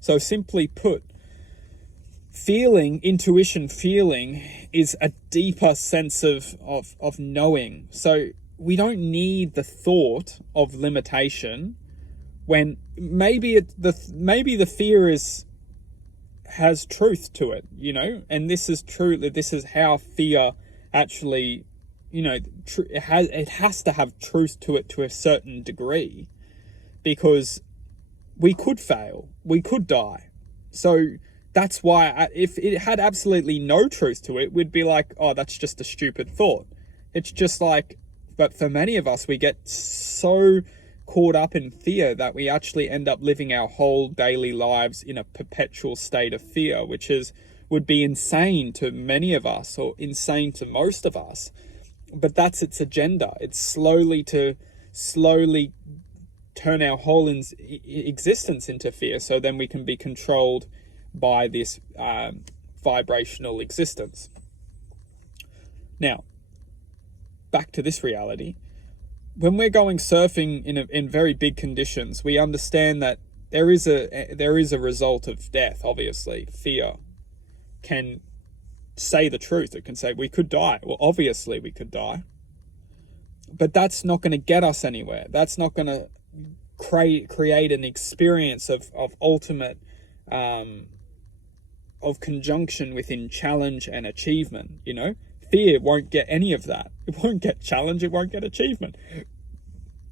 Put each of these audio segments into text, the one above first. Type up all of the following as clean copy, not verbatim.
So simply put, intuition feeling is a deeper sense of knowing. So we don't need the thought of limitation when maybe the fear has truth to it, and this is true. This is how fear actually, it has to have truth to it to a certain degree, because we could fail, we could die. So that's why if it had absolutely no truth to it, we'd be like, oh, that's just a stupid thought. It's just like, but for many of us, we get so caught up in fear that we actually end up living our whole daily lives in a perpetual state of fear, which would be insane to many of us, or insane to most of us. But that's its agenda. It's slowly turn our whole existence into fear, so then we can be controlled by this vibrational existence. Now, back to this reality. When we're going surfing in very big conditions, we understand that there is a result of death. Obviously, fear can say the truth. It can say we could die. Well, obviously we could die, but that's not going to get us anywhere. That's not going to create an experience of ultimate of conjunction within challenge and achievement. Fear won't get any of that. It won't get challenge, it won't get achievement,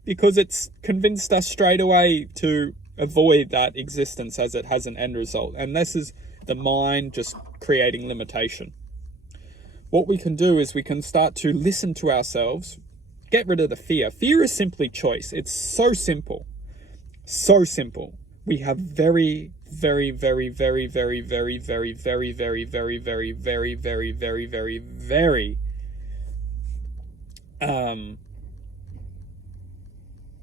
because it's convinced us straight away to avoid that existence as it has an end result. And this is the mind just creating limitation. What we can do is we can start to listen to ourselves, get rid of the fear. Fear is simply choice. It's so simple. So simple. We have very, very, very, very, very, very, very, very, very, very, very, very, very, very, very, very,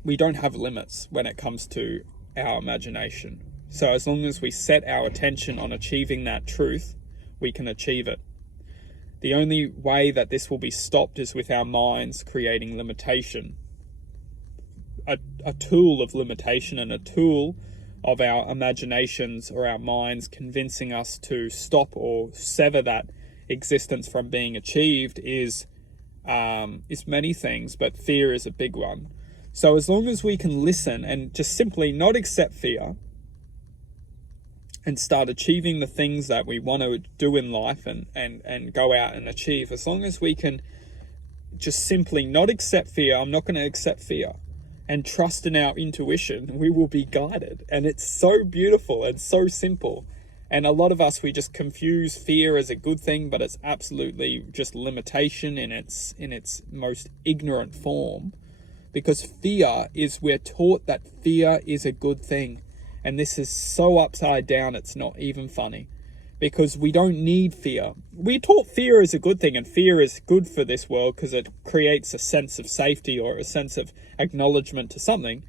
we don't have limits when it comes to our imagination. So as long as we set our attention on achieving that truth, we can achieve it. The only way that this will be stopped is with our minds creating limitation. A tool of limitation, and a tool of our imaginations or our minds convincing us to stop or sever that existence from being achieved is many things, but fear is a big one. So as long as we can listen and just simply not accept fear and start achieving the things that we want to do in life and go out and achieve, as long as we can just simply not accept fear, I'm not going to accept fear, and trust in our intuition, we will be guided. And it's so beautiful and so simple. And a lot of us, we just confuse fear as a good thing, but it's absolutely just limitation in its most ignorant form. Because we're taught that fear is a good thing. And this is so upside down, it's not even funny. Because we don't need fear. We're taught fear is a good thing, and fear is good for this world because it creates a sense of safety or a sense of acknowledgement to something.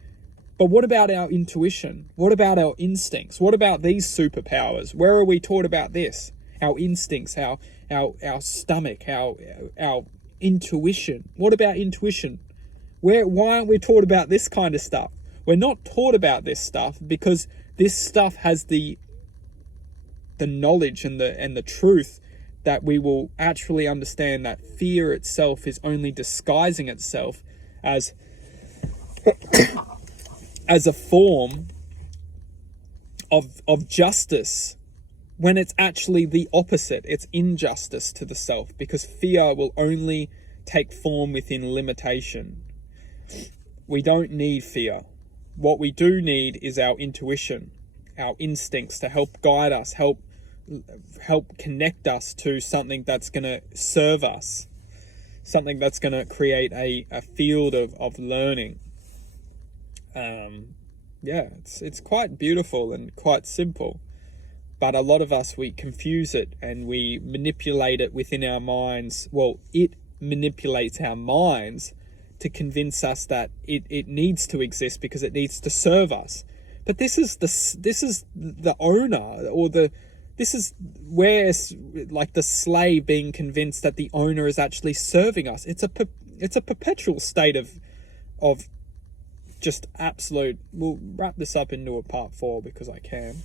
But what about our intuition? What about our instincts? What about these superpowers? Where are we taught about this? Our instincts, our stomach, our intuition. What about intuition? Why aren't we taught about this kind of stuff? We're not taught about this stuff because this stuff has the knowledge and the truth that we will actually understand that fear itself is only disguising itself as a form of justice, when it's actually the opposite. It's injustice to the self, because fear will only take form within limitation. We don't need fear. What we do need is our intuition, our instincts, to help guide us, help connect us to something that's going to serve us, something that's going to create a field of learning. It's quite beautiful and quite simple, but a lot of us, we confuse it and we manipulate it within our minds. Well, it manipulates our minds to convince us that it needs to exist because it needs to serve us. But this is the owner, or this is where it's like the slave being convinced that the owner is actually serving us. It's a perpetual state of just absolute. We'll wrap this up into a part 4 because I can.